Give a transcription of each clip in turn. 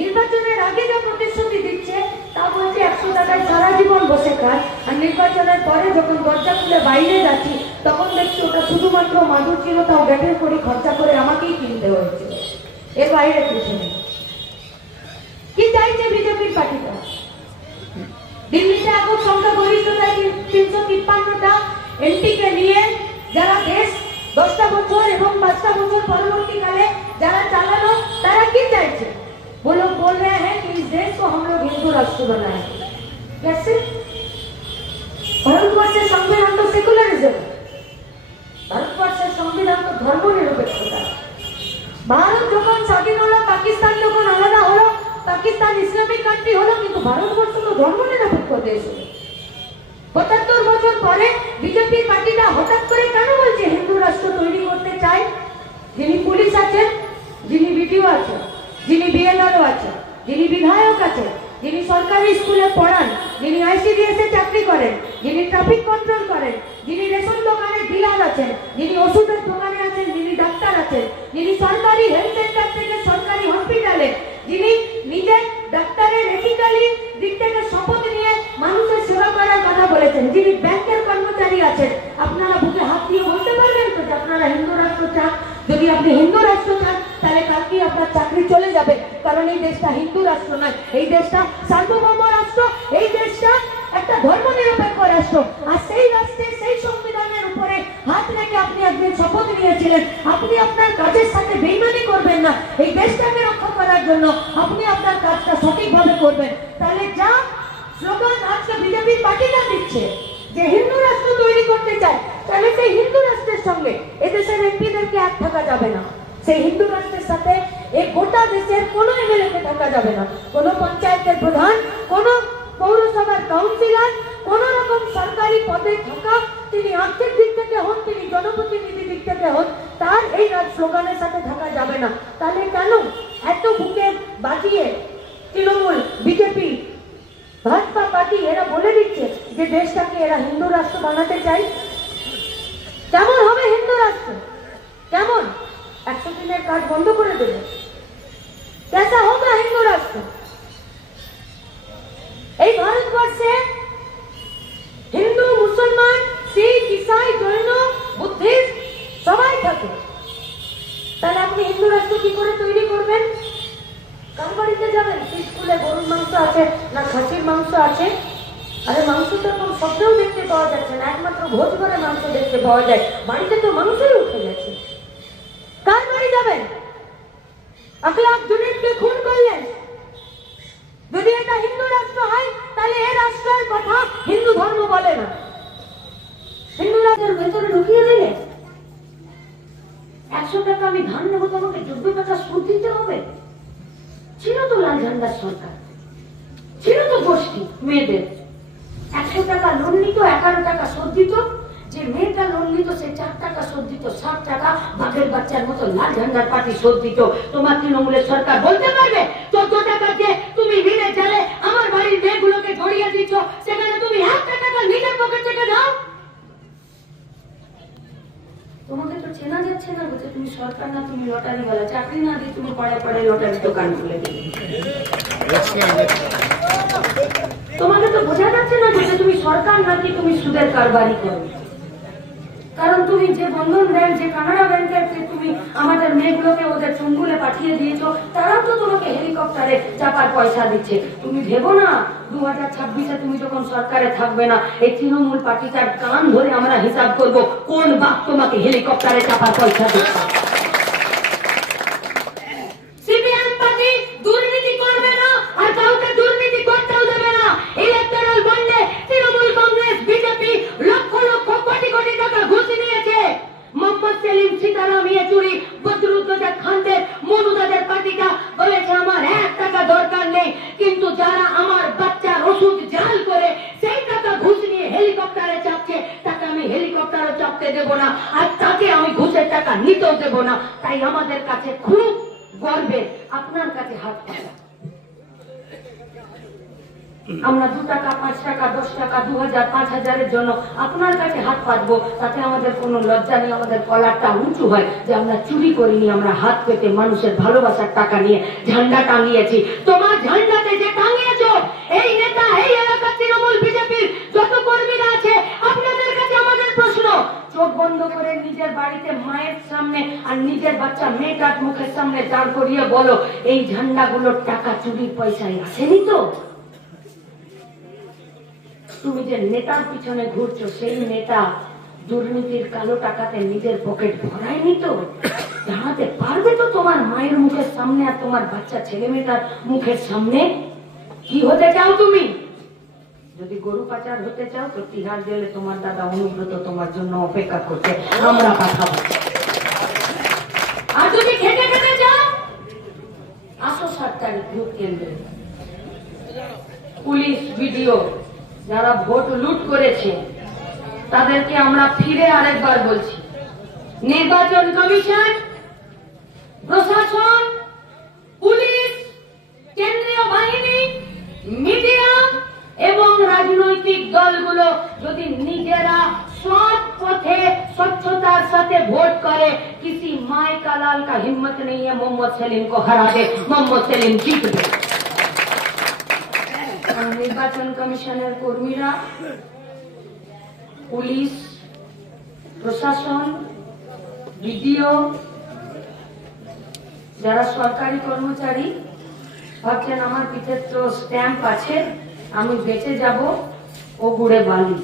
নির্বাচনের আগে যা প্রতিশ্রুতি দিচ্ছে তা বলছে 100 টাকায় সারা জীবন বসে খায়, আর নির্বাচনের পরে যখন দরজা খুলে বাইরে যাচ্ছি তখন দেখছি ওটা শুধুমাত্র মাদুর ছিল, তাও গ্যাটের করে খরচা করে আমাকেই কিনতে হয়েছিল। এর বাইরে কিছু নেই। কি চাইছে বিজেপির পার্টিটা? দিল্লিতে এখন সংখ্যা গরিষ্ঠতায় 353টা এমপিকে নিয়ে যারা দেশ 10টা বছর এবং 5টা বছর পরবর্তীকালে যারা চালালো তারা কি চাইছে? वो लोग बोल रहे हैं कि इस देश को हम लोग हिंदू राष्ट्र बनाएंगे। कैसे? भारतवर्षের সংবিধান তো সেকুলারিজম, ভারতবর্ষের সংবিধান তো ধর্মনিরপেক্ষতা। ভারত যখন স্বাধীন হলো, পাকিস্তান যখন আলাদা হলো, পাকিস্তান ইসলামিক কান্ট্রি হলো, কিন্তু ভারতবর্ষ তো ধর্মনিরপেক্ষ দেশ হলো। 75 বছর পরে বিজেপি পার্টিটা হঠাৎ করে কেন বলছে হিন্দু রাষ্ট্র তৈরি করতে চায়? যিনি পুলিশ আছেন, যিনি বিডিও আছেন, যিনি বিএলআরও আছেন, যিনি বিধায়ক আছেন, যিনি সরকারি স্কুলে পড়ান, যিনি আইসিডিএস এ চাকরি করেন, যিনি ট্রাফিক কন্ট্রোল করেন, যিনি রেশন দোকানে ডিলার আছেন, যিনি ওষুধের দোকানে আছেন, যিনি ডাক্তার আছেন, যিনি সরকারি হেলথ সেন্টার থেকে সরকারি হসপিটালে, যিনি নিজে ডাক্তারের এথিক্যালি দিক থেকে শপথ নিয়ে মানুষের সেবা করার কথা বলেছেন, যিনি ব্যাংকের কর্মচারী আছেন, আপনারা বুকে হাত দিয়ে বলতে পারবেন তো যে আপনারা হিন্দু রাষ্ট্র চান? যদি আপনি হিন্দু রাষ্ট্র চান তাহলে কালকে আপনার চাকরি চলে যাবে, কারণ এই দেশটা হিন্দু রাষ্ট্র নয়, এই দেশটা সার্বভৌম রাষ্ট্র, এই দেশটা একটা ধর্মনিরপেক্ষ রাষ্ট্র। আর সেই রাষ্ট্রের সেই সংবিধানের উপরে হাত রেখে আপনি একদিন শপথ নিয়েছিলেন আপনি আপনার কাজের সাথে বেইমানি করবেন না, এই দেশটাকে রক্ষা করার জন্য আপনি আপনার কাজটা সঠিকভাবে করবেন। তাহলে যা স্লোগান আজকে বিজেপি পার্টিটা দিচ্ছে যে হিন্দু রাষ্ট্র তৈরি করতে চায়, তাহলে সেই হিন্দু রাষ্ট্রের সঙ্গে এদেশের এমপিদেরকে এক থাকা যাবে না। সেই হিন্দু রাষ্ট্রের সাথে এই গোটা দেশের কোনো এমএলএ কে থাকা যাবে না, কোনো পঞ্চায়েতের প্রধান, কোনো পৌরসভার কাউন্সিলর, কোন রকম সরকারি পদে থাকা, তিনি আর্থিক দিক থেকে হন, তিনি জনপ্রতিনিধি দিক থেকে হন, তার এই স্লোগানের সাথে থাকা যাবে না। তাহলে কেন এত বুকে বাজিয়ে তৃণমূল, বিজেপি, ভাজপা পার্টি এরা বলে দিচ্ছে যে দেশটাকে এরা হিন্দু রাষ্ট্র বানাতে চাই? কেমন হবে হিন্দু রাষ্ট্র? কেমন 100 দিনের কাজ বন্ধ করে দেবে? कैसा होगा हिंदू राष्ट्र? এই ভারতবর্ষে হিন্দু, মুসলমান, শিখ, ইসাই, জৈন, বুদ্ধিস্ট সবাই থাকে। তাহলে আপনি হিন্দু রাষ্ট্র কি করে তৈরি করবেন? কার বাড়িতে যাবেন? স্কুলে গরুর মাংস আছে না খাসির মাংস আছে? আরে মাংস তো এখন সবটাও দেখতে পাওয়া যাচ্ছে না, একমাত্র ভোজ করে মাংস দেখতে পাওয়া যায়, বাড়িতে তো মাংসই উঠে গেছে। কার বাড়ি যাবেন? আখলাক জুনিদকে খুন করলেন। যদি এটা হিন্দু রাষ্ট্র হয় তাহলে এই রাষ্ট্রের কথা হিন্দু ধর্ম বলে না। হিন্দু রাষ্ট্রের ভেতরে ঢুকিয়ে দিলে 100 টাকা আমি ধান নেবো, তোমাকে 14 টাকা সুদ দিতে হবে। ছিল তো লাল ঝান্ডার সরকার, ছিল তো গোষ্ঠী মেয়েদের 100 টাকা লোন নিত, 11 টাকা সুদ দিত। যে মেয়েটা লোন নিত সে 4 টাকা সুদ দিত, 7 টাকা বাঘের বাচ্চার মতো লাল ঝান্ডার পার্টি সুদ দিত। তোমার তৃণমূলের সরকার বলতে পারবে 14 টাকা যে তুমি মিলে চলে আমার বাড়ির মেয়েগুলোকে জড়িয়ে দিচ্ছ, সেখানে তুমি 1 টাকা নিজের পকেট থেকে দাও? তোমাকে তো চেনা যাচ্ছে না, বলছে তুমি সরকার না, তুমি লটারিওয়ালা, চাকরি না দিয়ে তুমি পড়ে পড়ে লটারি দোকান খুলে দিলে। তোমাকে তো বোঝা যাচ্ছে না যে তুমি সরকার নাকি তুমি সুদের কারবারি করো। কারণ তুমি যে বন্ধন ব্যাংক, যে কানাডা ব্যাংকের তুমি আমাদের মেয়েগুলোকে ওদের চুঙ্গুলে পাঠিয়ে দিয়েছো, তারাও তো তোমাকে হেলিকপ্টারে চাপার পয়সা দিচ্ছে। তুমি ভেবো না 2026-এ তুমি যখন সরকারে থাকবে না, এই তৃণমূল পার্টিটার কান ধরে আমরা হিসাব করব কোন বাপ তোমাকে হেলিকপ্টারে চাপার পয়সা দিচ্ছে। সিপিএম পার্টি দুর্নীতি করবে না, আর কাউকে দুর্নীতি করতেও দেবে না। ইলেকটরাল বন্ডে তৃণমূল, কংগ্রেস, বিজেপি লক্ষ লক্ষ কোটি কোটি টাকা ঘুষ নিয়েছে। মোহাম্মদ সেলিম, সীতারাম ইয়েচুরি, বদরুদ্দোজা খানদের, মনুদাদের পার্টিটা বলেছে আমার 1 টাকা দরকার নেই, কিন্তু যারা আমার বাচ্চার ওষুধ জাল করে সেই টাকা ঘুষ নিয়ে হেলিকপ্টারে চাপছে, তাকে আমি হেলিকপ্টারে চাপতে দেব না, আর তাকে আমি ঘুষের টাকা নিতেও দেব না। তাই আমাদের কাছে খুব গর্বের, আপনার কাছে হাত পাতা। আমরা 2 টাকা 5 টাকা 10 টাকা 2000 5000-এর জন্য আপনার কাছে হাত পাতবো, তাতে আমাদের কোনো লজ্জা নেই। আমাদের কলারটা উঁচু হয় যে আমরা চুরি করিনি, আমরা হাত পেতে মানুষের ভালোবাসার টাকা নিয়ে ঝান্ডা টাঙিয়েছি। তোমার ঝান্ডাতে যে টাঙিয়েছো এই নেতা, এই এলাকার তৃণমূল বিজেপির যত কর্মীরা আছে, আপনাদের কাছে আমাদের প্রশ্ন, চোখ বন্ধ করে নিজের বাড়িতে মায়ের সামনে আর নিজের বাচ্চা মেয়েটার মুখের সামনে দাঁড় করিয়ে বলো, এই ঝান্ডাগুলোর টাকা চুরির পয়সায় আসেনি তো? তুমি যে নেতার পিছনে ঘুরছো, সেই নেতা দুর্নীতির কালো টাকাতে নিজের পকেট ভরায়নি তো? জানাতে পারবে তো তোমার মায়ের মুখের সামনে আর তোমার বাচ্চা ছেলে মেয়েটার মুখের সামনে? কি হতে চাও তুমি? যদি গরু পাচার হতে চাও তো তিহার জেলে তোমার দাদা অনুব্রত তোমার জন্য অপেক্ষা করছে, আমরা পাঠাবো। আর যদি খেতে খেতে যাও, আসো 7 তারিখ ভোট কেন্দ্রে। পুলিশ ভিডিও যারা ভোট লুট করেছে তাদেরকে আমরা ফিরে আরেকবার বলছি, নির্বাচন কমিশন, প্রশাসন, পুলিশ, কেন্দ্রীয় বাহিনী, মিডিয়া এবং রাজনৈতিক দলগুলো যদি নিজেরা সৎ পথে स्वच्छतार साथे वोट करे, किसी माई का लाल का हिम्मत नहीं है मोहम्मद सलीम को हरा दे, मोहम्मद सलीम जीत दे। निर्वाचन कमिशनर কর্মীরা, পুলিশ, প্রশাসন, ভিডিও, যারা সরকারি কর্মচারী ভাবছেন আমার পিঠে তো স্ট্যাম্প আছে, আমি বেঁচে যাব, ও গুড়ে বালি।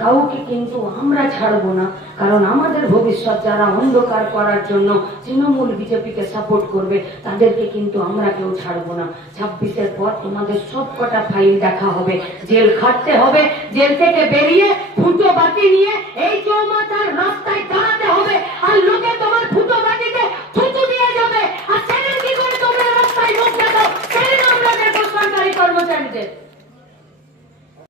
কাউকে কিন্তু আমরা ছাড়বো না, কারণ আমাদের ভবিষ্যৎ যারা অন্ধকার করার জন্য তৃণমূল বিজেপিকে সাপোর্ট করবে তাদেরকে কিন্তু আমরা কেউ ছাড়বো না। 26-এর পর তোমাদের সব কটা ফাইল দেখা হবে, জেল খাটতে হবে, জেল থেকে বেরিয়ে ফুটো বাতি নিয়ে এই চৌমাথার রাস্তায় দাঁড়াতে হবে, আর লোকে তোমার ফুটো বাতিতে থুতু দিয়ে যাবে। আর সেদিন কি করে তোমরা রাস্তায় মুখ দেখাও, সেদিন আমরা দেখবো সরকারি কর্মচারীদের।